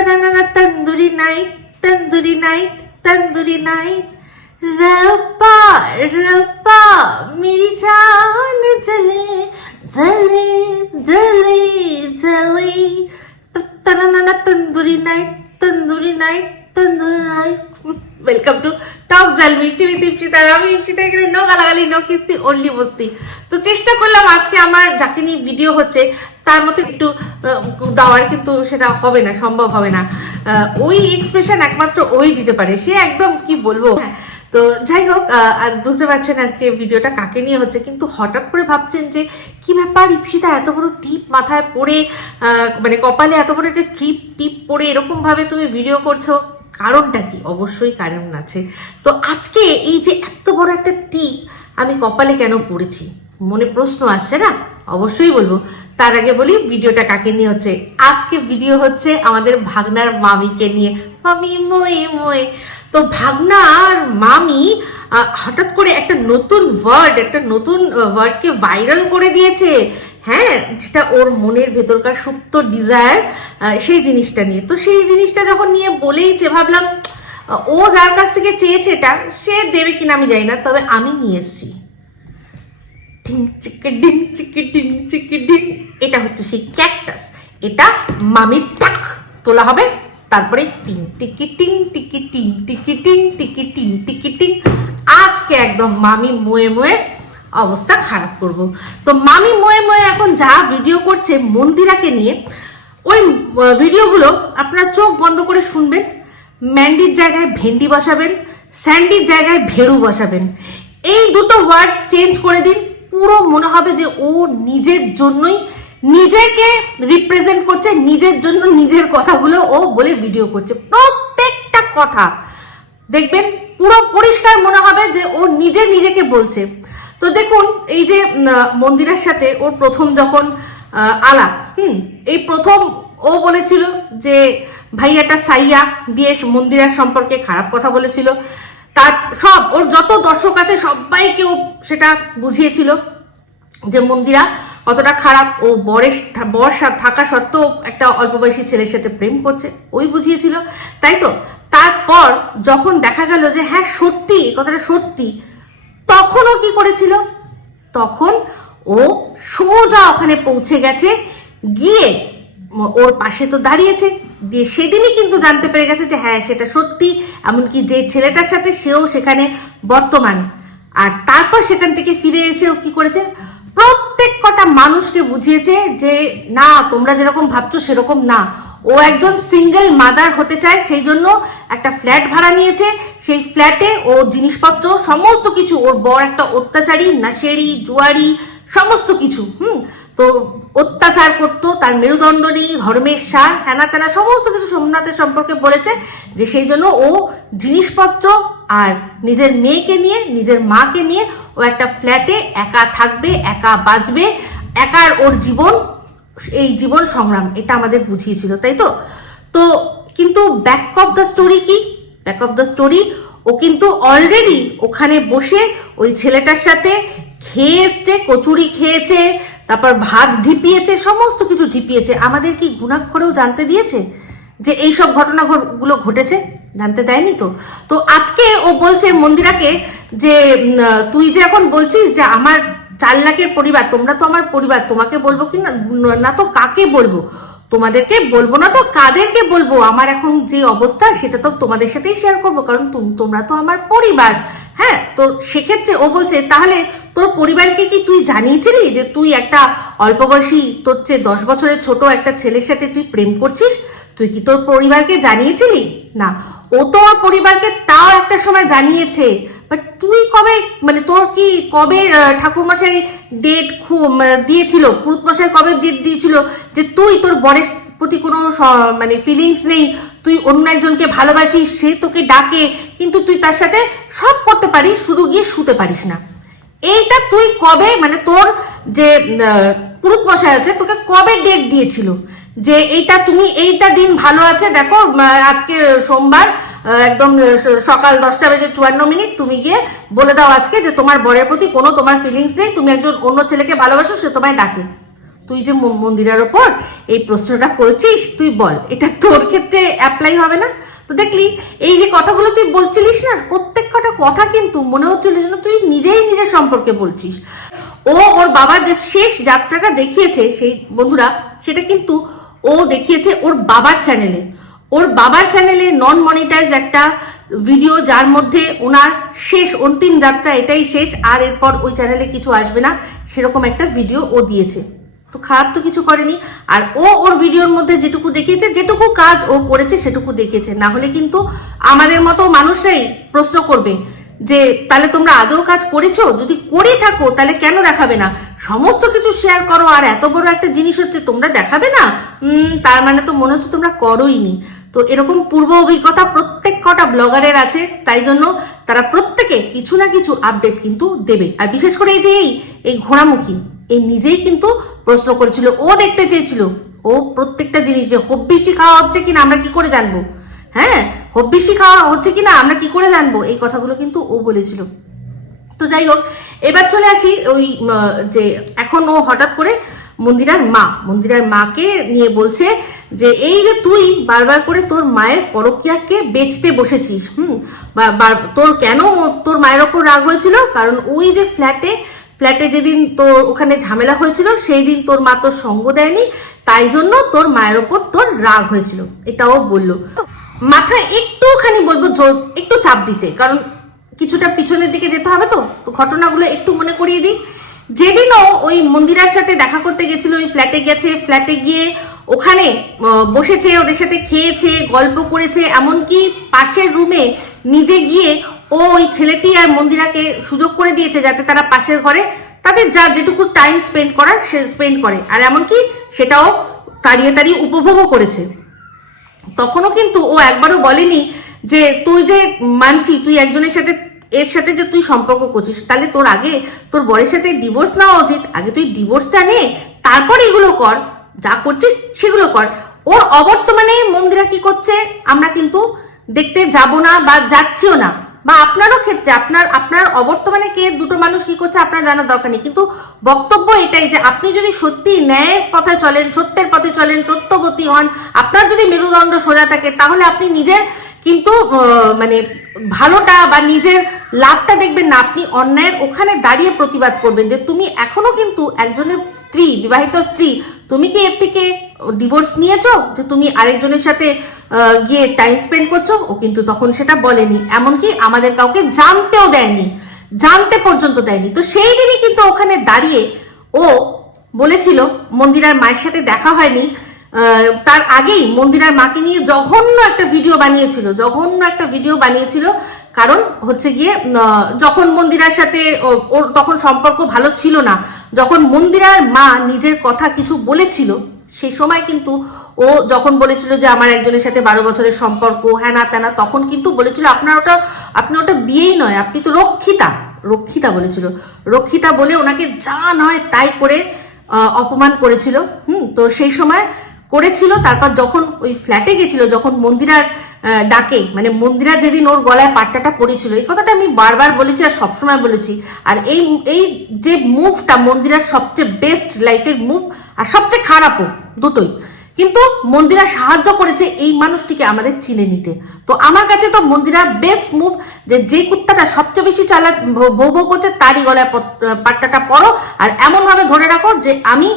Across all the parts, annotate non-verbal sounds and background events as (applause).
তানানা tandoori night tandoori night tandoori night रब्बा रब्बा मेरी जान जले जले जले जले तनाना tandoori night tandoori night tandoori night welcome to টক জাল মিষ্টি মিষ্টি ইপসিতা আমি ইপসিতা এখানে নো গালাগালি নো কিস্তি অনলি বস্তি তো চেষ্টা করলাম আজকে আমার যাকে নিয়ে ভিডিও হচ্ছে তার মতো একটু দেওয়ার কিন্তু সেটা হবে না সম্ভব হবে না। ওই এক্সপ্রেশন একমাত্র ওই দিতে পারে। সে একদম কি বলব? হ্যাঁ, তো যাই হোক আর বুঝতে পারছেন আজকে ভিডিওটা কাকে নিয়ে হচ্ছে কিন্তু হঠাৎ করে ভাবছেন যে কি ব্যাপার ইপসিতা এত বড় টিপ মাথায় আহ, মানে কপালে এত বড় একটা টিপ টিপ পরে এরকম ভাবে তুমি ভিডিও করছ কারণটা কি? অবশ্যই কারণ আছে। তো আজকে এই যে এত বড় একটা টিপ আমি কপালে কেন পড়েছি? মনে প্রশ্ন আসছে না? অবশ্যই বলব। তার আগে বলি, ভিডিওটা কাকে নিয়ে হচ্ছে? আজকে ভিডিও হচ্ছে আমাদের ভাগনার মামিকে নিয়ে। মামি মোয়ে মোয়ে। তো ভাগনা আর মামি হঠাৎ করে একটা নতুন ওয়ার্ড একটা নতুন ওয়ার্ডকে ভাইরাল করে দিয়েছে। হ্যাঁ যেটা ওর মনের ভেতরকার সুপ্ত ডিজায়ার সেই জিনিসটা নিয়ে। তো সেই জিনিসটা যখন নিয়ে বলেইছে ভাবলাম ও যার কাছ থেকে চেয়েছে এটা, সে দেবে কিনা আমি জানি না, তবে আমি নিয়ে এসেছি। ডিং চিকে ডিং চিকে ডিং চিকে এটা হচ্ছে সেই ক্যাকটাস। এটা মামির টাক তোলা হবে। তারপরে টিং টিকি টিং টিকি টিং টিকি টিং টিকি টিং টিকি টিং আজকে একদম মামি মোয়ে মোয়ে অবস্থা খারাপ করব। তো মামি মোয়ে মোয়ে এখন যা ভিডিও করছে মন্দিরাকে নিয়ে, ওই ভিডিওগুলো আপনারা চোখ বন্ধ করে শুনবেন, ম্যান্ডির জায়গায় ভেন্ডি বসাবেন, স্যান্ডির জায়গায় ভেড়ু বসাবেন। এই দুটো ওয়ার্ড চেঞ্জ করে দিন পুরো মনে হবে যে ও নিজের জন্যই নিজেকে রিপ্রেজেন্ট করছে, নিজের জন্য নিজের কথাগুলো ও বলে ভিডিও করছে। প্রত্যেকটা কথা, দেখবেন পুরো পরিষ্কার মনে হবে যে ও নিজে নিজেকে বলছে। তো দেখুন, এই যে মন্দিরের সাথে ওর প্রথম যখন আলাপ, হুম, এই প্রথম ও বলেছিল যে, ভাইয়াটা সাইয়া দিয়ে মন্দিরের সম্পর্কে খারাপ কথা বলেছিল। তার সব, ওর যত দর্শক আছে, সবাইকে ও সেটা বুঝিয়েছিল যে মন্দিরা কতটা খারাপ। ও বরের বর থাকা সত্ত্বেও একটা অল্প বয়সী ছেলের সাথে প্রেম করছে, ওই বুঝিয়েছিল। তাই তো? তারপর যখন দেখা গেল যে হ্যাঁ সত্যি কথাটা সত্যি, তখন ও কি করেছিল? তখন ও সোজা ওখানে পৌঁছে গেছে, গিয়ে ওর পাশে তো দাঁড়িয়েছে। দিয়ে সেদিনই কিন্তু জানতে পেরে গেছে যে হ্যাঁ সেটা সত্যি। এমনকি যে ছেলেটার সাথে সেও সেখানে বর্তমান। আর তারপর সেখান থেকে ফিরে এসে ও কি করেছে? প্রত্যেক কটা মানুষকে বুঝিয়েছে যে, না, তোমরা যেরকম ভাবছ সেরকম না। ও একজন সিঙ্গেল মাদার হতে চায়, সেই জন্য একটা ফ্ল্যাট ভাড়া নিয়েছে। সেই ফ্ল্যাটে ও জিনিসপত্র, সমস্ত কিছু, ওর বর একটা অত্যাচারী নাশেরি জুয়ারি সমস্ত কিছু, হুম? তো অত্যাচার করতো, তার মেরুদণ্ড নেই ধর্মের সার হ্যানা ত্যানা সমস্ত কিছু সোমনাথের সম্পর্কে বলেছে যে সেই জন্য ও জিনিসপত্র আর নিজের মেয়েকে নিয়ে, নিজের মাকে নিয়ে ও একটা ফ্ল্যাটে একা থাকবে, একা বাঁচবে, একার ওর জীবন, এই জীবন সংগ্রাম, এটা আমাদের বুঝিয়েছিল, তাই তো? তো কিন্তু ব্যাক অফ দ্য স্টোরি কি? ব্যাক অফ দ্য স্টোরি ও কিন্তু অলরেডি ওখানে বসে ওই ছেলেটার সাথে খেয়ে এসছে, কচুরি খেয়েছে তারপর ভাত ঢিপিয়েছে, সমস্ত কিছু ঢিপিয়েছে। আমাদের কি গুণাক্ষরেও জানতে দিয়েছে যে এই সব ঘটনাগুলো ঘটেছে? জানতে দেয়নি তো? তো আজকে ও বলছে মন্দিরাকে যে তুই যে এখন বলছিস যে আমার চার লাখের পরিবার, তোমরা তো আমার পরিবার, তোমাকে বলব কি না? না তো কাকে বলব? তোমাদেরকে বলব না তো কাদেরকে বলব? আমার এখন যে অবস্থা, সেটা তো তোমাদের সাথেই শেয়ার করব, কারণ তোমরা তো আমার পরিবার। হ্যাঁ তো সেক্ষেত্রে ও বলছে, তাহলে তোর পরিবারকে কি তুই জানিয়েছিলি যে তুই একটা অল্প বয়সী তোর চেয়ে দশ বছরের ছোট একটা ছেলের সাথে তুই প্রেম করছিস? তুই কি তোর পরিবারকে জানিয়েছিলি? না, ও তো ওর পরিবারকে তাও একটা সময় জানিয়েছে। বাট তুই কবে মানে তোর কি কবে ঠাকুর মশাই ডেট দিয়েছিল? পুরুত মশাই কবে ডেট দিয়েছিল? যে তুই তোর বরের প্রতি কোনো মানে ফিলিংস নেই তুই অন্য একজনকে ভালোবাসিস, সে তোকে ডাকে, কিন্তু তুই তার সাথে সব করতে পারিস, শুধু গিয়ে শুতে পারিস না। এইটা তুই কবে মানে তোর যে পুরুত মশাই আছে, তোকে কবে ডেট দিয়েছিল? যে এইটা তুমি এইটা দিন ভালো আছে, দেখো আজকে সোমবার একদম সকাল দশটা বেজে চুয়ান্ন মিনিট, তুমি গিয়ে বলে দাও আজকে যে তোমার বরের প্রতি কোনো তোমার ফিলিংস নেই, তুমি একজন অন্য ছেলেকে ভালোবাসো, সে তোমায় ডাকে। তুই যে মন্দিরের ওপর এই প্রশ্নটা করছিস, তুই বল, এটা তোর ক্ষেত্রে অ্যাপ্লাই হবে না? তো দেখলি, এই যে কথাগুলো তুই বলছিলিস না, প্রত্যেক কটা কথা কিন্তু মনে হচ্ছিল যেন তুই নিজেই নিজের সম্পর্কে বলছিস। ও ওর বাবার যে শেষ যাত্রাটা দেখিয়েছে, সেই বন্ধুরা, সেটা কিন্তু ও দেখিয়েছে ওর বাবার চ্যানেলে ওর বাবার চ্যানেলে নন মনিটাইজ একটা ভিডিও যার মধ্যে ওনার শেষ, অন্তিম যাত্রা, এটাই শেষ, আর এরপর ওই চ্যানেলে কিছু আসবে না, সেরকম একটা ভিডিও ও দিয়েছে। তো খারাপ তো কিছু করেনি। আর ও ওর ভিডিওর মধ্যে যেটুকু দেখিয়েছে, যেটুকু কাজ ও করেছে সেটুকু দেখিয়েছে। না হলে কিন্তু আমাদের মতো মানুষরাই প্রশ্ন করবে যে, তাহলে তোমরা আদৌ কাজ করেছ? যদি করে থাকো, তাহলে কেন দেখাবে না? সমস্ত কিছু শেয়ার করো, আর এত বড় একটা জিনিস হচ্ছে, তোমরা দেখাবে না? তার মানে তো মনে হচ্ছে তোমরা করোই নি। তো এরকম পূর্ব অভিজ্ঞতা প্রত্যেক কটা ব্লগারের আছে, তাই জন্য তারা প্রত্যেকে কিছু না কিছু আপডেট কিন্তু দেবে। আর বিশেষ করে এই যে এই ঘোড়ামুখী। এই নিজেই কিন্তু প্রশ্ন করেছিল। ও দেখতে চেয়েছিল, ও প্রত্যেকটা জিনিস যে হব্বিসি খাওয়া হচ্ছে কিনা আমরা কি করে জানব? হ্যাঁ হব্বিসি খাওয়া হচ্ছে কিনা আমরা কি করে জানব? এই কথাগুলো কিন্তু ও বলেছিল। তো যাই হোক, এবার চলে আসি ওই যে এখন ও হঠাৎ করে মন্দিরার মা, মন্দিরার মাকে নিয়ে বলছে যে, এই যে তুই বারবার করে তোর মায়ের পরকিয়াকে বেচতে বসেছিস, হুম? তোর কেন তোর মায়ের ওপর রাগ হয়েছিল? কারণ ওই যে ফ্ল্যাটে ফ্ল্যাটে যেদিন তোর ওখানে ঝামেলা হয়েছিল সেই দিন তোর মা তোর সঙ্গ দেয়নি, তাই জন্য তোর মায়ের ওপর তোর রাগ হয়েছিল। এটাও বলল। মাথায় একটুখানি বলব, জোর, একটু চাপ দিতে, কারণ কিছুটা পিছনের দিকে যেতে হবে তো তো ঘটনাগুলো একটু মনে করিয়ে দিই। যেদিনও ওই মন্দিরার সাথে দেখা করতে গেছিল, ওই ফ্ল্যাটে গেছে, ফ্ল্যাটে গিয়ে ওখানে বসেছে, ওদের সাথে খেয়েছে, গল্প করেছে, এমনকি পাশের রুমে নিজে গিয়ে ও ওই ছেলেটি আর মন্দিরাকে সুযোগ করে দিয়েছে যাতে তারা পাশের ঘরে তাদের যা যেটুকু টাইম স্পেন্ড করার সে স্পেন্ড করে। আর এমনকি সেটাও তাড়িয়ে তাড়িয়ে উপভোগও করেছে। তখনও কিন্তু ও একবারও বলেনি যে, তুই যে মানছি, তুই একজনের সাথে, এর সাথে যে তুই সম্পর্ক করছিস, তাহলে তোর আগে তোর বরের সাথে ডিভোর্স নেওয়া উচিত। আগে তুই ডিভোর্সটা নে, তারপর এগুলো কর। যা করছিস, সেগুলো কর। ওর অবর্তমানে মন্দিরা কি করছে, আমরা কিন্তু দেখতে যাব না বা যাচ্ছিও না। বা আপনারও ক্ষেত্রে আপনার আপনার অবর্তমানে কে দুটো মানুষ কি করছে আপনার জানার দরকার নেই। কিন্তু বক্তব্য এটাই যে আপনি যদি সত্যি ন্যায়ের পথে চলেন, সত্যের পথে চলেন, সত্যবতী হন, আপনার যদি মেরুদণ্ড সোজা থাকে, তাহলে আপনি নিজের কিন্তু মানে ভালোটা বা নিজের লাভটা দেখবেন না, আপনি অন্যায়ের ওখানে দাঁড়িয়ে প্রতিবাদ করবেন যে তুমি এখনও কিন্তু একজনের স্ত্রী, বিবাহিত স্ত্রী, তুমি কি এর থেকে ডিভোর্স নিয়েছো? যে তুমি আরেকজনের সাথে গিয়ে টাইম স্পেন্ড করছ? ও কিন্তু তখন সেটা বলেনি। এমনকি আমাদের কাউকে জানতেও দেয়নি, জানতে পর্যন্ত দেয়নি। তো সেই দিনই কিন্তু ওখানে দাঁড়িয়ে ও বলেছিল, মন্দিরার মায়ের সাথে দেখা হয়নি। তার আগেই মন্দিরার মাকে নিয়ে জঘন্য একটা ভিডিও বানিয়েছিল, জঘন্য একটা ভিডিও বানিয়েছিল। কারণ হচ্ছে গিয়ে যখন মন্দিরার সাথে ওর তখন সম্পর্ক ভালো ছিল না, যখন মন্দিরার মা নিজের কথা কিছু বলেছিল সেই সময় কিন্তু ও যখন বলেছিল যে আমার একজনের সাথে বারো বছরের সম্পর্ক হ্যানা ত্যানা তখন কিন্তু বলেছিল, আপনার ওটা, আপনি ওটা বিয়েই নয়, আপনি তো রক্ষিতা রক্ষিতা বলেছিল। রক্ষিতা বলে ওনাকে যা নয় তাই করে অপমান করেছিল। হুম, তো সেই সময় করেছিল, তারপর যখন ওই ফ্ল্যাটে গেছিল, যখন মন্দিরার ডাকে মানে মন্দিরা যেদিন ওর গলায় পাট্টাটা পড়েছিল, এই কথাটা আমি বারবার বলেছি আর সবসময় বলেছি। আর এই এই যে মুভটা মন্দিরার সবচেয়ে বেস্ট লাইফের মুভ আর সবচেয়ে খারাপও দুটোই। কিন্তু মন্দিরা সাহায্য করেছে এই মানুষটিকে আমাদের চিনে নিতে। তো আমার কাছে তো মন্দিরার বেস্ট মুভ যে যে কুত্তাটা সবচেয়ে বেশি চালা ভৌ ভৌ করছে, তারই গলায় পট- পাট্টাটা পরো আর এমনভাবে ধরে রাখো যে আমি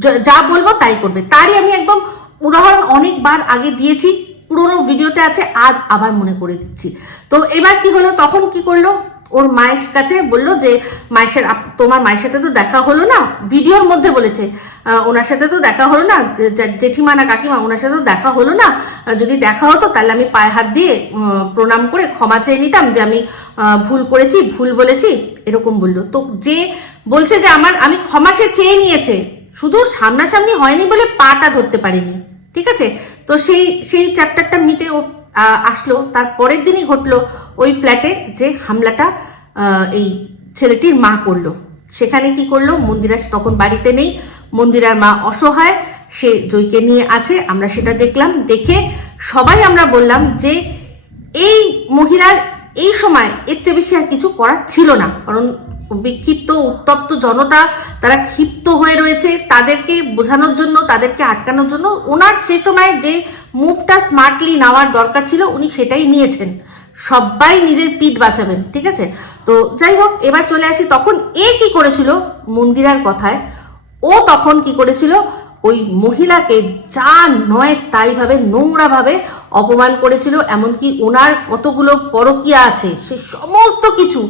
য- বলব তাই করবে। তারই আমি একদম উদাহরণ অনেকবার আগে দিয়েছি, পুরোনো ভিডিওতে আছে, আজ আবার মনে করে দিচ্ছি। তো এবার কি হলো, তখন কি করল? ওর মায়ের কাছে বলল যে, মায়ের তোমার মায়ের সাথে তো দেখা হলো না? ভিডিওর মধ্যে বলেছে ওনার সাথে তো দেখা হলো না জেঠিমা না কাকিমা, ওনার সাথে তো দেখা হলো না। যদি দেখা হতো, তাহলে আমি পায়ে হাত দিয়ে প্রণাম করে ক্ষমা চেয়ে নিতাম যে, আমি ভুল করেছি, ভুল বলেছি। এরকম বলল। তো যে বলছে যে, আমার, আমি ক্ষমা সে চেয়ে নিয়েছে। শুধু সামনাসামনি হয়নি বলে পাটা ধরতে পারিনি, ঠিক আছে? তো সেই সেই চ্যাপ্টারটা মিটে ও আসলো, তার পরের দিনই ঘটলো ওই ফ্ল্যাটে যে হামলাটা এই ছেলেটির মা করল। সেখানে কি করল? মন্দিরা তখন বাড়িতে নেই, মন্দিরার মা অসহায়, সে জয়কে নিয়ে আছে, আমরা সেটা দেখলাম, দেখে সবাই আমরা বললাম যে এই মহিলার এই সময় এর চেয়ে বেশি আর কিছু করার ছিল না, কারণ বিক্ষিপ্ত, উত্তপ্ত জনতা তারা ক্ষিপ্ত হয়ে রয়েছে। তাদেরকে বোঝানোর জন্য, তাদেরকে আটকানোর জন্য ওনার সে সময় যে মুভটা স্মার্টলি নেওয়ার দরকার ছিল, উনি সেটাই নিয়েছেন। সবাই নিজের পিঠ বাঁচাবেন, ঠিক আছে? তো যাই হোক, এবার চলে আসি। তখন এ কি করেছিল? মন্দিরার কথায়। ও তখন কি করেছিল? ওই মহিলাকে যা নয় তাইভাবে নোংরাভাবে অপমান করেছিল, এমনকি ওনার কতগুলো পরকিয়া আছে, সে সমস্ত কিছু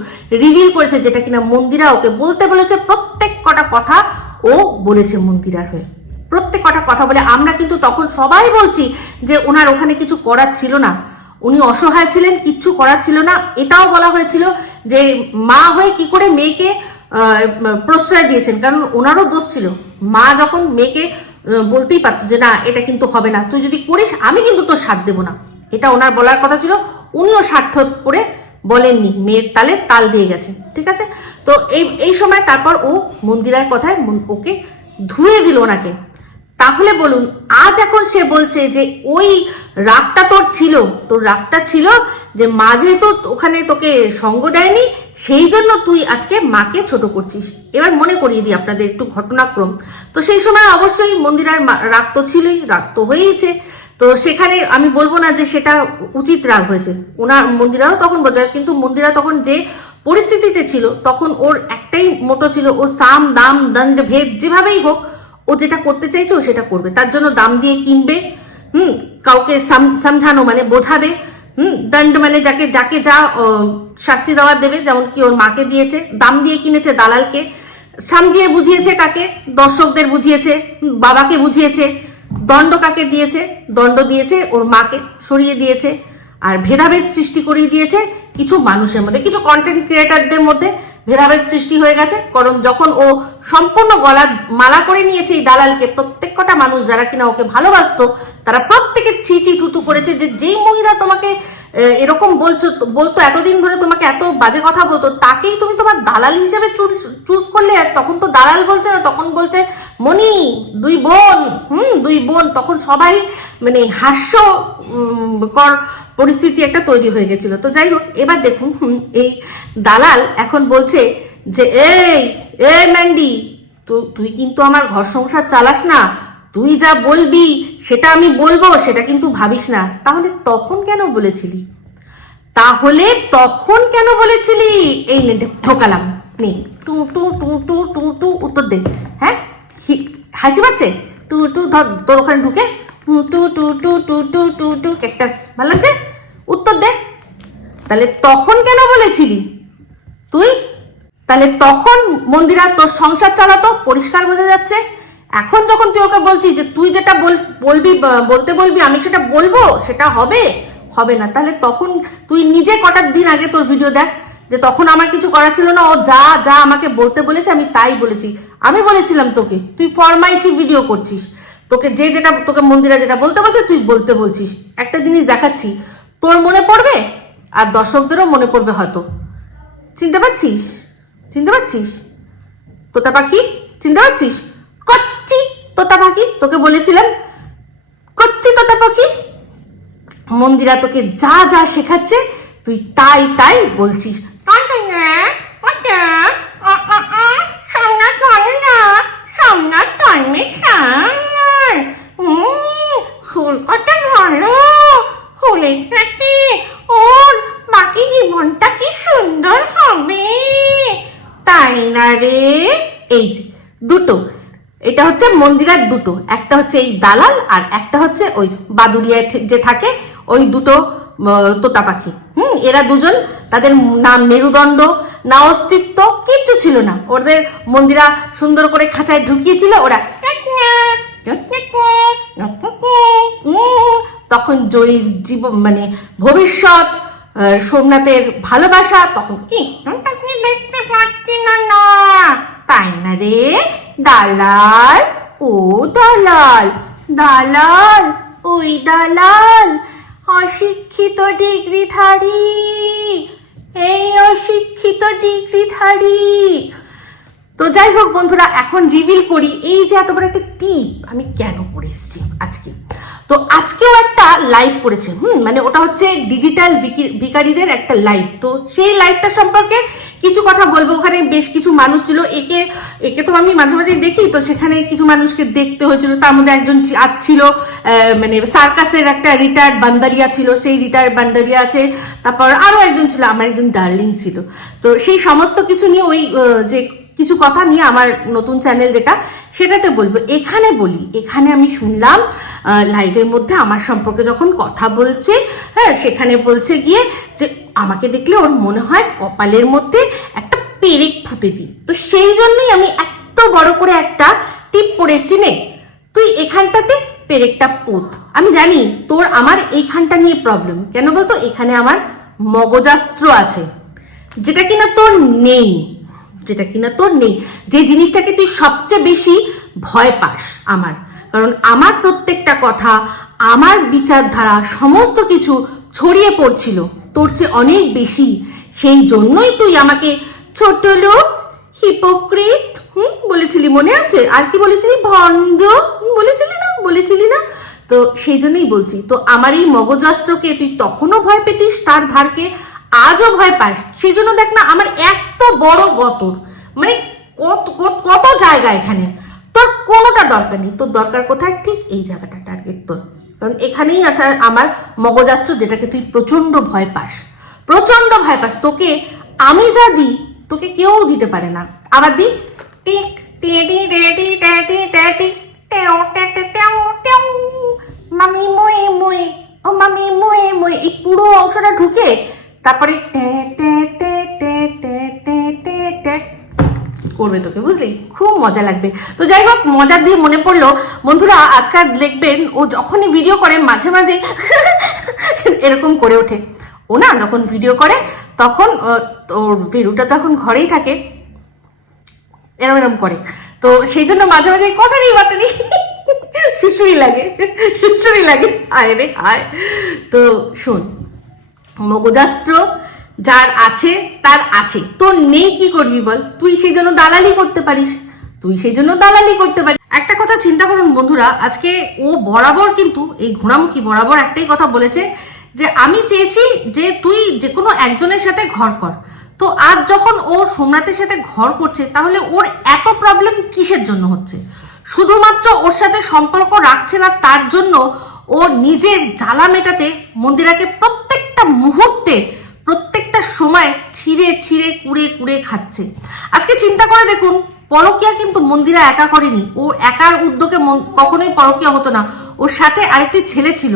রিভিল করেছে, যেটা কিনা মন্দিরা ওকে বলতে বলেছে, প্রত্যেক কটা কথা ও বলেছে মন্দিরার হয়ে। প্রত্যেক কটা কথা বলে। আমরা কিন্তু তখন সবাই বলছি যে ওনার ওখানে কিছু করার ছিল না। উনি অসহায় ছিলেন, কিচ্ছু করার ছিল না। এটাও বলা হয়েছিল যে মা হয়ে কি করে মেয়েকে প্রশ্রয় দিয়েছেন, কারণ ওনারও দোষ ছিল। মা যখন মেয়েকে বলতেই পারত যে, না, এটা কিন্তু হবে না। তুই যদি করিস, আমি কিন্তু তোর সাথ দেবো না। এটা ওনার বলার কথা ছিল। উনিও স্বার্থ করে বলেননি। মেয়ের তালে তাল দিয়ে গেছে। ঠিক আছে? তো এই এই সময় তারপর ও মন্দিরার কথায় ওকে ধুয়ে দিল ওনাকে। তাহলে বলুন, আজ এখন সে বলছে যে, ওই রাগটা তোর ছিল। তোর রাগটা ছিল যে মাঝে তো ওখানে তোকে সঙ্গ দেয়নি, সেই জন্য তুই আজকে মাকে ছোট করছিস। এবার মনে করিয়ে দিই আপনাদের একটু ঘটনাক্রম। তো সেই সময় অবশ্যই মন্দিরার রাগ তো ছিলই রাগ তো হয়েইছে। তো সেখানে আমি বলব না যে সেটা উচিত রাগ হয়েছে। ওনার মন্দিরাও তখন বোঝায় কিন্তু মন্দিরা তখন যে পরিস্থিতিতে ছিল, তখন ওর একটাই মোটো ছিল, ও সাম, দাম, দণ্ড, ভেদ যেভাবেই হোক, ও যেটা করতে চাইছে ও সেটা করবে। তার জন্য দাম দিয়ে কিনবে, হুম, কাউকে সামঝানো মানে বোঝাবে। হুম, দণ্ড মানে যাকে যাকে যা শাস্তি দেওয়া দেবে, যেমন কি ওর মাকে দিয়েছে, দাম দিয়ে কিনেছে দালালকে। সামজিয়ে বুঝিয়েছে কাকে? দর্শকদের বুঝিয়েছে বাবাকে বুঝিয়েছে, দণ্ড কাকে দিয়েছে? দণ্ড দিয়েছে ওর মাকে, সরিয়ে দিয়েছে। আর ভেদাভেদ সৃষ্টি করিয়ে দিয়েছে কিছু মানুষের মধ্যে, কিছু কন্টেন্ট ক্রিয়েটারদের মধ্যে। ভেদাভেদ সৃষ্টি হয়ে গেছে কারণ যখন ও সম্পূর্ণ গলা মালা করে নিয়েছে এই দালালকে, প্রত্যেক কটা মানুষ যারা কিনা ওকে ভালোবাসতো, তারা প্রত্যেকে ছি ছি টুতু করেছে যে যেই মহিলা তোমাকে এরকম বলছো, বলতো, এতদিন ধরে তোমাকে এত বাজে কথা বলতো, তাকেই তুমি তোমার দালাল হিসেবে চুজ করলে, আর তখন তো দালাল বলছে না, তখন বলছে মনি দুই বোন, হুম, দুই বোন। তখন সবাই মানে হাস্য কর পরিস্থিতি একটা তৈরি হয়ে গেছিল তো যাই হোক এবার দেখুন এই দালাল এখন বলছে যে এই এ ম্যান্ডি তো তুই কিন্তু আমার ঘর সংসার চালাস না তুই যা বলবি সেটা আমি বলব সেটা কিন্তু ভাবিস না তাহলে তখন কেন বলেছিলি তাহলে তখন কেন বলেছিলি এই ঠোকালাম নেই নে টু টু টু টু টু টু উত্তর দে হ্যাঁ হাসি পাচ্ছে টু টু ধর তোর ওখানে ঢুকে টু টু টু টু টু টু টু ক্যাকটাস ভালো লাগছে তাহলে তখন কেন বলেছিলি? তুই? তাহলে তখন মন্দিরা তোর সংসার চালাতো, পরিষ্কার বোঝা যাচ্ছে। এখন যখন তুই ওকে বলছিস যে তুই যেটা বল- বলবি বলতে বলবি, আমি সেটা বলব, সেটা হবে? হবে না। তাহলে তখন তুই নিজে কটার দিন আগে তোর ভিডিও দেখ যে তখন আমার কিছু করা ছিল না, ও যা যা আমাকে বলতে বলেছে, আমি তাই বলেছি। আমি বলেছিলাম তোকে, তুই ফরমাইশি ভিডিও করছিস। তোকে যে যেটা তোকে মন্দিরা যেটা বলতে বলছে, তুই বলতে বলছিস। একটা জিনিস দেখাচ্ছি। তোর মনে পড়বে? আর দর্শকদেরও মনে পড়বে হয়তো। চিনতে পারছিস? চিনতে পারছিস? তোতা পাখি? চিনতে পারছিস? কচ্চি তোতা পাখি? তোকে বলেছিলাম। কচ্চি তোতা পাখি? মন্দিরা তোকে যা যা শেখাচ্ছে, তুই তাই তাই বলছিস ফুলকটা ভালো ফুলের সাথে ওর বাকি জীবনটা কি সুন্দর হবে তাই না রে এই যে দুটো এটা হচ্ছে মন্দিরের দুটো, একটা হচ্ছে এই দালাল আর একটা হচ্ছে ওই বাদুরিয়ায় যে থাকে, ওই দুটো তোতা পাখি। হুম, এরা দুজন, তাদের না মেরুদণ্ড, না অস্তিত্ব, কিচ্ছু ছিল না। ওদের মন্দিরা সুন্দর করে খাঁচায় ঢুকিয়েছিল, ওরা তখন জয়ীর জীবন মানে ভবিষ্যৎ সোমনাথের ভালোবাসা, তখন কি? দেখতে পাচ্ছি না তাই না রে, দালাল ও দালাল দালাল, ওই দালাল, অশিক্ষিত ডিগ্রিধারী, এই অশিক্ষিত ডিগ্রিধারী। তো যাই হোক বন্ধুরা, এখন রিভিল করি এই যে এত বড় একটা টিপ আমি কেন পড়ে এসেছি আজকে? তো আজকেও একটা লাইভ করেছে, হুম মানে ওটা হচ্ছে ডিজিটাল ভিকারিদের একটা লাইভ তো সেই লাইভটা সম্পর্কে কিছু কথা বলব। ওখানে বেশ কিছু মানুষ ছিল। একে একে তো আমি মাঝে মাঝে দেখি, তো সেখানে কিছু মানুষকে দেখতে হয়েছিল। তার মধ্যে একজন ছিল মানে সার্কাসের একটা রিটায়ার্ড বান্দারিয়া ছিল। সেই রিটায়ার্ড বান্দারিয়া আছে। তারপর আরও একজন ছিল, আমার একজন ডার্লিং ছিল। তো সেই সমস্ত কিছু নিয়ে ওই যে কিছু কথা নিয়ে আমার নতুন চ্যানেল যেটা, সেটাতে বলব। এখানে বলি, এখানে আমি শুনলাম লাইভের মধ্যে আমার সম্পর্কে যখন কথা বলছে হ্যাঁ সেখানে বলছে গিয়ে যে, আমাকে দেখলে ওর মনে হয় কপালের মধ্যে একটা পেরেক ফুটে দিই। তো সেই জন্যই আমি এত বড় করে একটা টিপ পড়েছি নে, তুই এখানটাতে পেরেকটা পোত। আমি জানি তোর আমার এইখানটা নিয়ে প্রবলেম কেন বলতো? এখানে আমার মগজাস্ত্র আছে, যেটা কিনা তোর নেই। যেটা কিনা তোর নেই। যে জিনিসটাকে তুই সবচেয়ে বেশি ভয় পাস আমার। কারণ আমার প্রত্যেকটা কথা, আমার বিচারধারা, সমস্ত কিছু ছড়িয়ে পড়ছিল। তোর চেয়ে অনেক বেশি। সেই জন্যই তুই আমাকে ছোট লোক হিপোক্রিট হুম, বলেছিলি মনে আছে? আর কি বলেছিলি? ভণ্ড বলেছিলি না? বলেছিলি না? তো সেই জন্যই বলছি, তো আমার এই মগজাস্ত্রকে তুই তখনও ভয় পেতিস? তার ধারকে আজও ভয় পাস। সেই জন্য দেখ না, আমার এত বড় গতর। মানে কত, কত- জায়গা এখানে। তোর কোনোটা দরকার নেই। তোর দরকার কোথায়? ঠিক এই জায়গাটা টার্গেট তোর। কারণ এখানেই আছে আমার মগজাস্ত্র যেটাকে তুই প্রচণ্ড ভয় পাস। প্রচণ্ড ভয় পাস। তোকে আমি যা দিই, তোকে কেউ দিতে পারে না। আবার দি টিক টিটি টেটি টেটি টেটি টেও টেটে টেও টেও। মামি, মোয়ে মোয়ে। ও মামি, মোয়ে মোয়ে। এই পুরো অংশটা ঢুকে তারপরে করবে তোকে, বুঝলি? খুব মজা লাগবে। তো যাই হোক মজার দিয়ে মনে পড়ল, বন্ধুরা আজকাল দেখবেন, ও যখনই ভিডিও করে, মাঝে মাঝে (laughs) এরকম করে ওঠে। ও না, যখন ভিডিও করে, তখন ওর ভেরুটা তখন ঘরেই থাকে। এরম এরম করে। তো সেই জন্য মাঝে মাঝে কথা নেই বাতা নেই লাগে সুসুরি লাগে। আয় রে, আয়। তো শোন মগজাস্ত্র যার আছে, তার আছে। তোর নেই কি করবি বল? তুই সেই জন্য দালালি করতে পারিস। তুই সেই জন্য দালালি করতে পারিস। একটা কথা চিন্তা করুন বন্ধুরা, আজকে ও বরাবর কিন্তু, এই ঘোড়ামুখী বরাবর একটাই কথা বলেছে যে, আমি চেয়েছি যে তুই যে কোনো একজনের সাথে ঘর কর। তো আজ যখন ও সোমনাথের সাথে ঘর করছে, তাহলে ওর এত প্রবলেম কিসের জন্য হচ্ছে? শুধুমাত্র ওর সাথে সম্পর্ক রাখছে না, তার জন্য ও নিজের জ্বালা মেটাতে মন্দিরাকে প্রত্যেকটা মুহূর্তে, প্রত্যেকটা সময় ছিঁড়ে ছিঁড়ে কুড়ে কুড়ে খাচ্ছে। আজকে চিন্তা করে দেখুন, পরকিয়া কিন্তু মন্দিরা একা করেনি। ও একার উদ্যোগে কখনোই পরকিয়া হতো না। ওর সাথে আরেকটি ছেলে ছিল।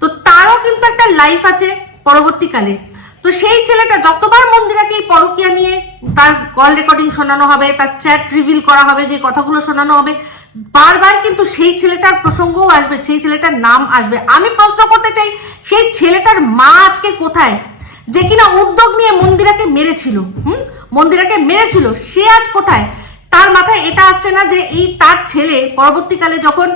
তো তারও কিন্তু একটা লাইফ আছে পরবর্তীকালে। তো সেই ছেলেটা যতবার মন্দিরাকে এই পরকিয়া নিয়ে তার কল রেকর্ডিং শোনানো হবে, তার চ্যাট রিভিল করা হবে, যে কথাগুলো শোনানো হবে বারবার কিন্তু সেই ছেলেটার প্রসঙ্গও আসবে, সেই ছেলেটার নাম আসবে। আমি প্রশ্ন করতে চাই, সেই ছেলেটার মা আজকে কোথায়? যে কিনা উদ্যোগ নিয়ে মন্দিরাকে মেরেছিল, হুম? মন্দিরাকে মেরেছিল, সে আজ কোথায়? তার মাথায় এটা আসছে না যে এই তার ছেলে পরবর্তীকালে যখন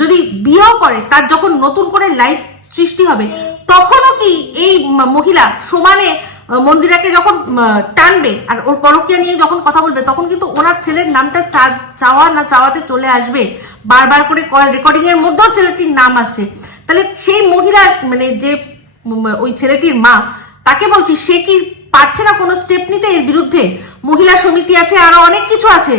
যদি বিয়েও করে, তার যখন নতুন করে লাইফ সৃষ্টি হবে, তখনও কি এই মহিলা সমানে মন্দিরাকে যখন টানবে আর ওর পরকিয়া নিয়ে যখন কথা বলবে, তখন কিন্তু ওনার ছেলের নামটা চাওয়া না চাওয়াতে চলে আসবে। বারবার করে কল রেকর্ডিং এর মধ্যেও ছেলেটির নাম আসছে। তাহলে সেই মহিলার মানে যে ওই ছেলেটির মা, তাকে বলছি, সে কি পারছে না কোনো স্টেপ নিতে? এর বিরুদ্ধে মহিলা সমিতি আছে, আরও অনেক কিছু আছে।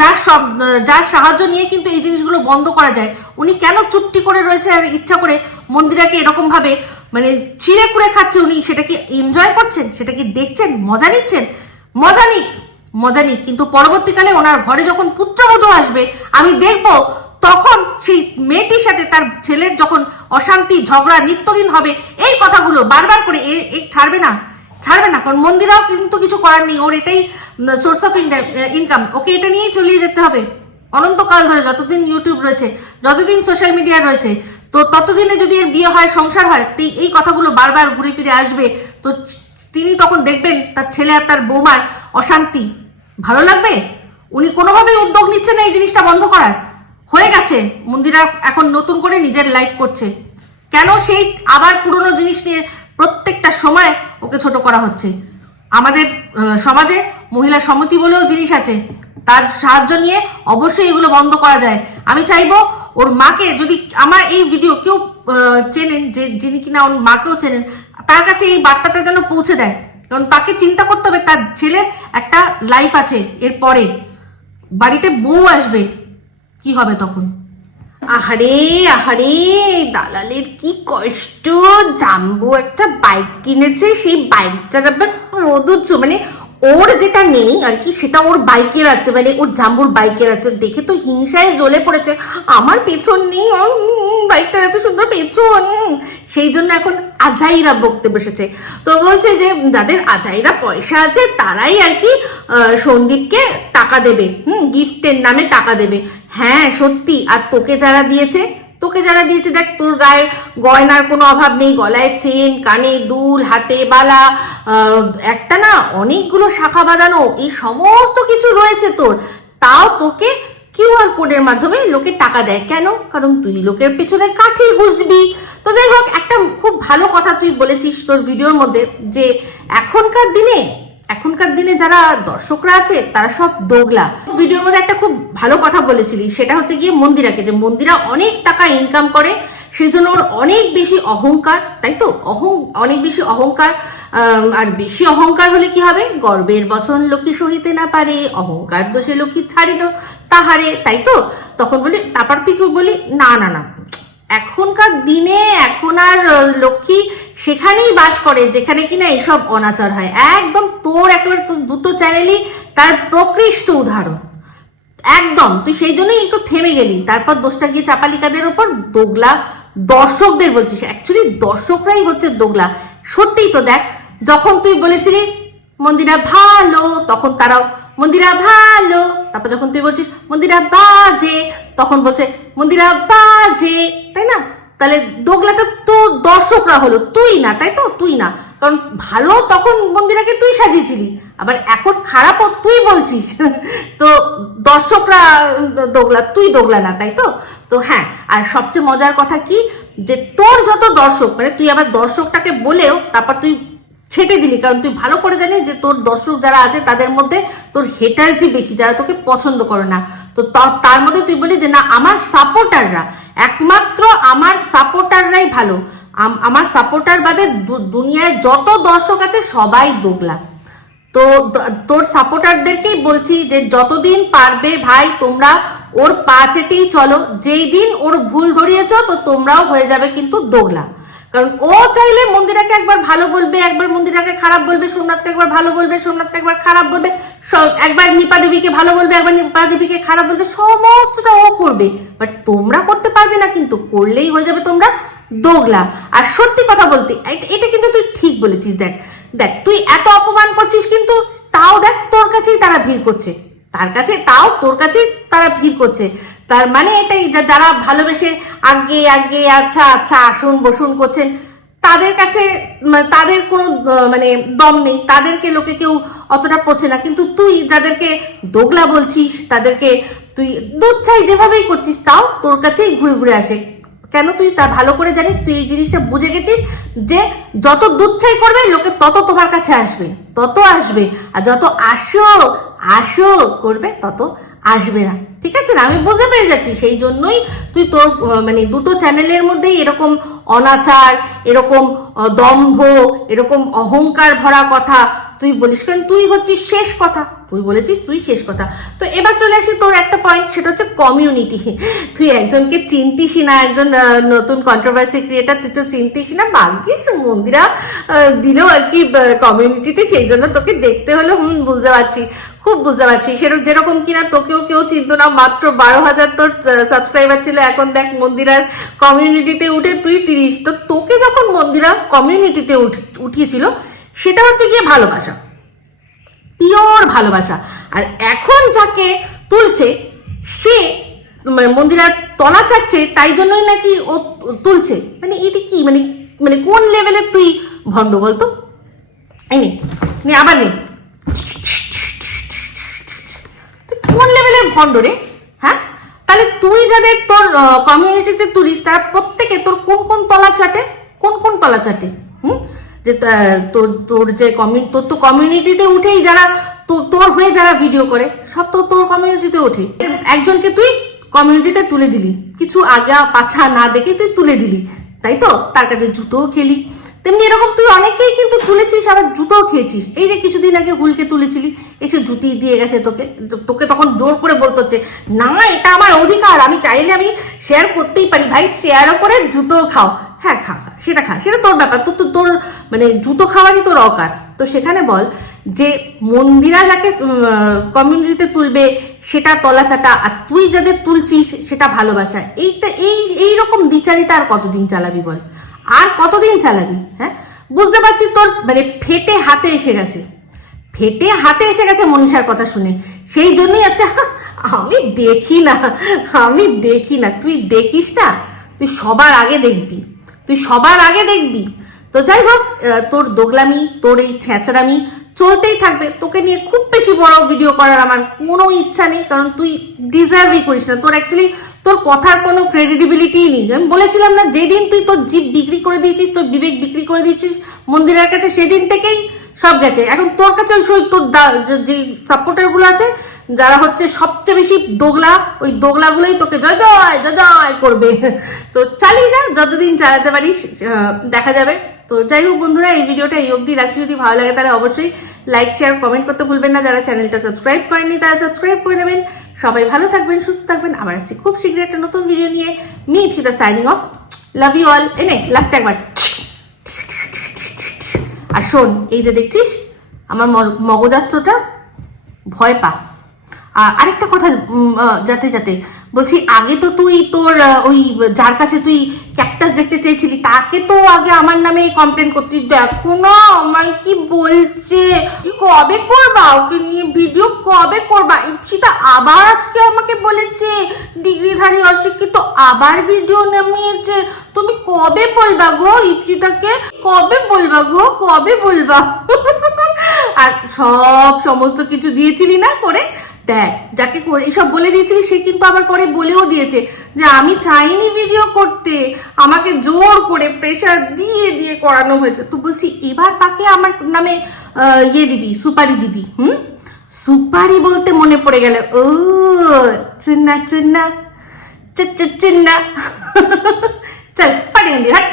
যার সব, যার সাহায্য নিয়ে কিন্তু এই জিনিসগুলো বন্ধ করা যায়। উনি কেন চুপটি করে রয়েছে আর ইচ্ছা করে মন্দিরাকে এরকম ভাবে মানে ছিঁড়ে কুড়ে খাচ্ছে উনি, সেটা কি এনজয় করছেন? সেটা কি দেখছেন? মজা নিচ্ছেন? মজা নিক মজা নিক। কিন্তু পরবর্তীকালে ওনার ঘরে যখন পুত্রবধূ আসবে, আমি দেখব তখন সেই মেয়েটির সাথে তার ছেলের যখন অশান্তি, ঝগড়া, নিত্যদিন হবে, এই কথাগুলো বারবার করে এ ছাড়বে না ছাড়বে না। কারণ মন্দিরাও কিন্তু কিছু করার নেই। ওর এটাই সোর্স অফ ইনকাম ওকে এটা নিয়েই চলিয়ে যেতে হবে। অনন্তকাল ধরে যতদিন ইউটিউব রয়েছে, যতদিন সোশ্যাল মিডিয়া রয়েছে তো ততদিনে যদি এর বিয়ে হয়, সংসার হয় এই কথাগুলো বারবার ঘুরে ফিরে আসবে। তো তিনি তখন দেখবেন তার ছেলে আর তার বৌমার অশান্তি। ভালো লাগবে? উনি কোনোভাবেই উদ্যোগ নিচ্ছে না এই জিনিসটা বন্ধ করার। হয়ে গেছে। মন্দিরা এখন নতুন করে নিজের লাইফ করছে। কেন সেই আবার পুরনো জিনিস নিয়ে প্রত্যেকটা সময় ওকে ছোট করা হচ্ছে? আমাদের সমাজে মহিলা সমিতি বলেও জিনিস আছে। তার সাহায্য নিয়ে অবশ্যই এগুলো বন্ধ করা যায়। আমি চাইব ওর মাকে যদি আমার এই ভিডিও কেউ চেনেন, যে যিনি কিনা ওর মাকেও চেনেন, তার কাছে এই বার্তাটা যেন পৌঁছে দেয়। কারণ তাকে চিন্তা করতে হবে, তার ছেলের একটা লাইফ আছে এরপরে বাড়িতে বউ আসবে, কি হবে তখন? আহারে আহারে, দালালের কি কষ্ট। জাম্বু একটা বাইক কিনেছে, সেই বাইকটার আবার প্রদুচ্ছ মানে ওর যেটা নেই আর কি, সেটা ওর বাইকের আছে মানে ওর জাম্বুর বাইকের আছে। দেখে তো হিংসায় জ্বলে পড়েছে। আমার পেছন নেই বাইকটার এত সুন্দর পেছন। সেই জন্য এখন আজাইরা বকতে বসেছে। তো বলছে যে, যাদের আজাইরা পয়সা আছে, তারাই আর কি সন্দীপকে টাকা দেবে। হুম, গিফটের নামে টাকা দেবে। হ্যাঁ সত্যি। আর তোকে যারা দিয়েছে, তোকে যারা দিয়েছে, দেখ, তোর গায়ে গয়নার কোনো অভাব নেই। গলায় চেন, কানে দুল, হাতে বালা একটা না অনেকগুলো শাখা বাঁধানো, এই সমস্ত কিছু রয়েছে তোর। তাও তোকে কিউআর কোডের মাধ্যমে লোকে টাকা দেয়। কেন? কারণ তুই লোকের পেছনে কাঠি বুঝবি তো যাই হোক, একটা খুব ভালো কথা তুই বলেছিস তোর ভিডিওর মধ্যে, যে এখনকার দিনে এখনকার দিনে যারা দর্শকরা আছে, তারা সব দোগলা। ভিডিওর মধ্যে একটা খুব ভালো কথা বলেছিলি, সেটা হচ্ছে গিয়ে মন্দিরাকে, যে মন্দিরা অনেক টাকা ইনকাম করে, সেই জন্য ওর অনেক বেশি অহংকার, তাই তো? অহং, অনেক বেশি অহংকার আর বেশি অহংকার হলে কি হবে? গর্বের বচন লোকে সহিতে না পারে, অহংকার দোষে লোকে ছাড়িল তাহারে, তাই তো? তখন বলি, তারপর তুই বলি, না না না। এখনকার দিনে এখন আর লক্ষ্মী সেখানেই বাস করে, যেখানে কিনা এইসব অনাচার হয়। একদম তোর একেবারে তোর দুটো চ্যানেলই তার প্রকৃষ্ট উদাহরণ। একদম, তুই সেই জন্যই একটু থেমে গেলি। তারপর দোষটা গিয়ে চাপালিকাদের ওপর দোগলা দর্শকদের বলছিস। অ্যাকচুয়ালি দর্শকরাই হচ্ছে দোগলা। সত্যিই তো দেখ যখন তুই বলেছিলি, মন্দিরা ভালো, তখন তারাও, মন্দিরা ভালো, তারপর যখন তুই বলছিস, মন্দিরা বাজে, তখন বলছে, মন্দিরা বাজে, তাই না? তাহলে দোগলাটা তো দর্শকরা হলো, তুই না, তাই তো? তুই না। কারণ ভালো তখন মন্দিরাকে তুই সাজিয়েছিলি, আবার এখন খারাপও তুই বলছিস। তো দর্শকরা দোগলা, তুই দোগলা না, তাই তো? তো হ্যাঁ আর সবচেয়ে মজার কথা কি? যে তোর যত দর্শক মানে তুই আবার দর্শকটাকে বলেও তারপর তুই ছেটে দিলি, কারণ তুই ভালো করে জানিস যে তোর দর্শক যারা আছে তাদের মধ্যে তোর হেটার্সই বেশি, যারা তোকে পছন্দ করে না। তো তার মধ্যে তুই বলি যে না, আমার সাপোর্টাররা একমাত্র আমার সাপোর্টাররাই ভালো। আমার সাপোর্টার বাদে দুনিয়ায় যত দর্শক আছে সবাই দোগলা। তো তোর সাপোর্টারদেরকেই বলছি যে যতদিন পারবে ভাই, তোমরা ওর পা চেটেই চলো। যেই দিন ওর ভুল ধরিয়েছ, তো তোমরাও হয়ে যাবে কিন্তু দোগলা। কারণ ও চাইলে মন্দিরাকে একবার ভালো বলবে, একবার মন্দিরাকে খারাপ বলবে, সোমনাথকে একবার ভালো বলবে, সোমনাথকে একবার খারাপ বলবে একবার নিপা দেবীকে ভালো বলবে, একবার নিপা দেবীকে খারাপ বলবে, সমস্তটা ও করবে। বাট তোমরা করতে পারবে না কিন্তু করলেই হয়ে যাবে তোমরা দোগলা। আর সত্যি কথা বলতে এটা কিন্তু তুই ঠিক বলেছিস, দেখ। দেখ, তুই এত অপমান করছিস কিন্তু তাও দেখ তোর কাছেই তারা ভিড় করছে। তার কাছে তাও তোর কাছেই তারা ভিড় করছে। তার মানে এটাই যারা ভালোবেসে আগে আগে আচ্ছা আচ্ছা আসুন, বসুন করছেন, তাদের কাছে মানে তাদের কোনো মানে দম নেই, তাদেরকে লোকে কেউ অতটা পচে না। কিন্তু তুই যাদেরকে দোগলা বলছিস, তাদেরকে তুই দুধ চাই যেভাবেই করছিস, তাও তোর কাছেই ঘুরে ঘুরে আসে। কেন তুই তা ভালো করে জানিস? তুই এই জিনিসটা বুঝে গেছিস যে যত দুধ দুচ্ছাই করবে, লোকে তত তোমার কাছে আসবে, তত আসবে। আর যত আসো আসো করবে, তত আসবে না। ঠিক আছে না? আমি বুঝতে পেরে যাচ্ছি। সেই জন্যই তুই তোর মানে দুটো চ্যানেলের মধ্যেই এরকম অনাচার এরকম দম্ভ এরকম অহংকার ভরা কথা তুই বলিস। কারণ তুই হচ্ছিস শেষ কথা। তুই বলেছিস তুই শেষ কথা। তো এবার চলে আসি তোর একটা পয়েন্ট সেটা হচ্ছে কমিউনিটি তুই একজনকে চিনতিস না একজন নতুন কন্ট্রোভার্সি ক্রিয়েটার তুই তো চিনতিস না। ভাগ্যিস মন্দিরা আহ, দিল আর কি কমিউনিটিতে সেই জন্য তোকে দেখতে হলো হুম বুঝতে পারছি। খুব বুঝতে পারছি। সেরকম যেরকম কিনা তোকেও কেউ চিনতো না। মাত্র বারো হাজার তোর সাবস্ক্রাইবার ছিল। এখন দেখ মন্দিরার কমিউনিটিতে উঠে তুই তিরিশ। তো তোকে যখন মন্দিরা কমিউনিটিতে উঠিয়েছিল, সেটা হচ্ছে গিয়ে ভালোবাসা। পিওর ভালোবাসা। আর এখন যাকে তুলছে, সে মানে মন্দিরার তলা চাচ্ছে তাই জন্যই নাকি ও তুলছে। মানে এটা কি? মানে মানে কোন লেভেলের তুই ভণ্ড বলতো? এই নে, আবার নে। কোন লেভেলের ভণ্ড রে হ্যাঁ? তাহলে তুই যাদের তোর কমিউনিটিতে তুলিস, তারা প্রত্যেকে তোর কোন কোন তলা চাটে? কোন কোন তলা চাটে? হুম? যে তোর তোর যে কমিউ তোর তো কমিউনিটিতে উঠেই যারা তোর হয়ে যারা ভিডিও করে, সব তো তোর কমিউনিটিতে ওঠে। একজনকে তুই কমিউনিটিতে তুলে দিলি। কিছু আগা পাছা না দেখে তুই তুলে দিলি। তাই তো? তার কাছে জুতোও খেলি। তেমনি এরকম তুই অনেককেই কিন্তু তুলেছিস, আবার জুতোও খেয়েছিস। এই যে কিছুদিন আগে হুলকে তুলেছিলি, এসে জুতি দিয়ে গেছে তোকে। তোকে তখন জোর করে বলতে হচ্ছে, না, এটা আমার অধিকার, আমি চাইলে আমি শেয়ার করতেই পারি। ভাই শেয়ারও করে জুতো খাও। হ্যাঁ খা সেটা খা, সেটা তোর ব্যাপার। তোর তোর মানে জুতো খাওয়ারই তোর অকার। তো সেখানে বল যে মন্দিরা যাকে কমিউনিটিতে তুলবে, সেটা তলাচাটা, আর তুই যাদের তুলছিস, সেটা ভালোবাসা। এইটা, এই এই রকম দ্বিচারিতা আর কতদিন চালাবি বল? আর কতদিন চালাবি? হ্যাঁ? বুঝতে পারছি তোর মানে ফেটে হাতে এসে গেছে। ফেটে হাতে এসে গেছে মনীষার কথা শুনে। সেই জন্যই আজকে (laughs) আমি দেখি না, আমি দেখি না। তুই দেখিস না? তুই সবার আগে দেখবি। তুই সবার আগে দেখবি। তো যাই হোক তোর দোগলামি, তোর এই ছেঁচড়ামি চলতেই থাকবে। তোকে নিয়ে খুব বেশি বড় ভিডিও করার আমার কোনো ইচ্ছা নেই, কারণ তুই ডিজার্ভই করিস না। তোর অ্যাকচুয়ালি তোর কথার কোনো ক্রেডিবিলিটি নেই। আমি বলেছিলাম না, যেদিন তুই তোর জিপ বিক্রি করে দিয়েছিস, তোর বিবেক বিক্রি করে দিয়েছিস, মন্দিরের কাছে সেদিন থেকেই সব গেছে। এখন তোর কাছে ওই তোর যে- যে সাপোর্টারগুলো আছে, যারা হচ্ছে সবচেয়ে বেশি দোগলা, ওই দোগলাগুলোই তোকে জয় জয় জয় জয় করবে। তো চালিয়ে যা, যতদিন চালাতে পারিস দেখা যাবে। তো যাই হোক বন্ধুরা, এই ভিডিওটা এই অবধি রাখছি। যদি ভালো লাগে তাহলে অবশ্যই লাইক শেয়ার কমেন্ট করতে ভুলবেন না। যারা চ্যানেলটা সাবস্ক্রাইব করেননি, তারা সাবস্ক্রাইব করে নেবেন। সবাই ভালো থাকবেন, সুস্থ থাকবেন। আবার আসছি খুব শীঘ্রই একটা নতুন ভিডিও নিয়ে। Me Ipsita signing off love you all এনে লাস্ট একবার। আর শোন, এই যে দেখছিস, আমার মগজাস্ত্রটা ভয় পা। আর আরেকটা কথা যাতে যাতে বলছি, আগে তো তুই তোর ওই, যার কাছে তুই ক্যাকটাস দেখতে চেয়েছিলি, তাকে তো আগে আমার নামে কমপ্লেন করতি। দেখো না, আমায় কি বলছে? কবে করবা? ওকে নিয়ে ভিডিও কবে করবা? ইচ্ছিতা আবার আজকে আমাকে বলেছে, ডিগ্রিধারী অশিক্ষিত আবার ভিডিও নামিয়েছে। তুমি কবে বলবা গো ইপসিতাকে? কবে বলবা গো? কবে বলবা? (laughs) আর সব সমস্ত কিছু দিয়েছিলি না করে দেখ, যাকে এইসব বলে দিয়েছিলি, সে কিন্তু আবার পরে বলেও দিয়েছে যে আমি চাইনি ভিডিও করতে। আমাকে জোর করে প্রেশার দিয়ে দিয়ে করানো হয়েছে। তো বলছি, এবার তাকে আমার নামে ইয়ে দিবি, সুপারি দিবি, হুম? সুপারি বলতে মনে পড়ে গেল, ও, চুন্না চুন্না চুন্না। (laughs) চল পাটি হাট।